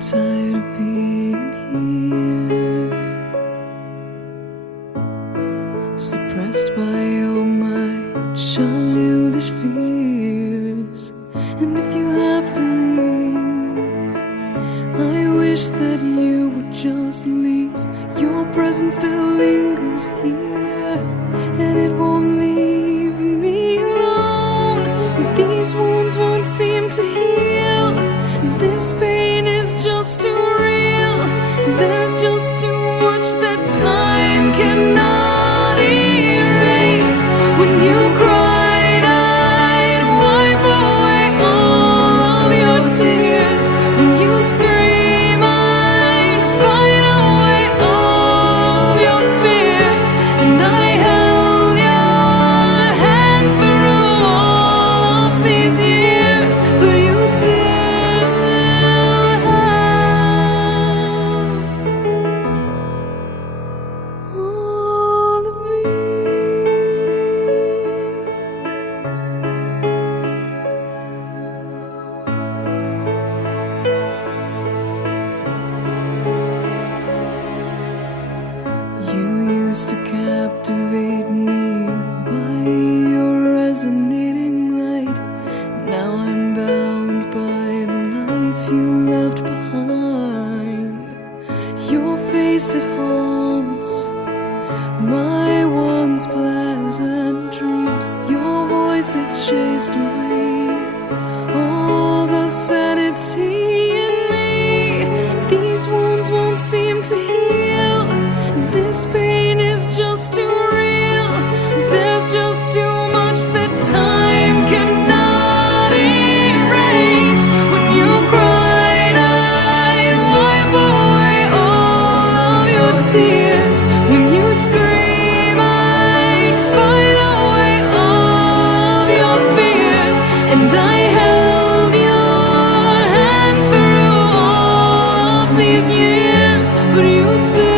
tired of being here, suppressed by all my childish fears. And if you have to leave, I wish that you would just leave. Your presence still lingers here, and it won't leave me alone. These wounds won't seem to heal. This pain is just too real. There's just too much that time cannot erase. When you cried, I'd wipe away all of your tears. When you'd scream, I'd fight away all of your fears. And I held your hand through all of these years, but you still all of me. You used to captivate me by your resonating light. Now I'm bound by the life you left behind. Your face, it haunts my once pleasant dreams. Your voice, it chased away all the sanity in me. These wounds won't seem to heal. This pain is just too real. There's just too much that time cannot erase. When you cried, I'd wipe away all of your tears. When you scream, I'd fight away all of your fears. And I held your hand through all of these years, but you still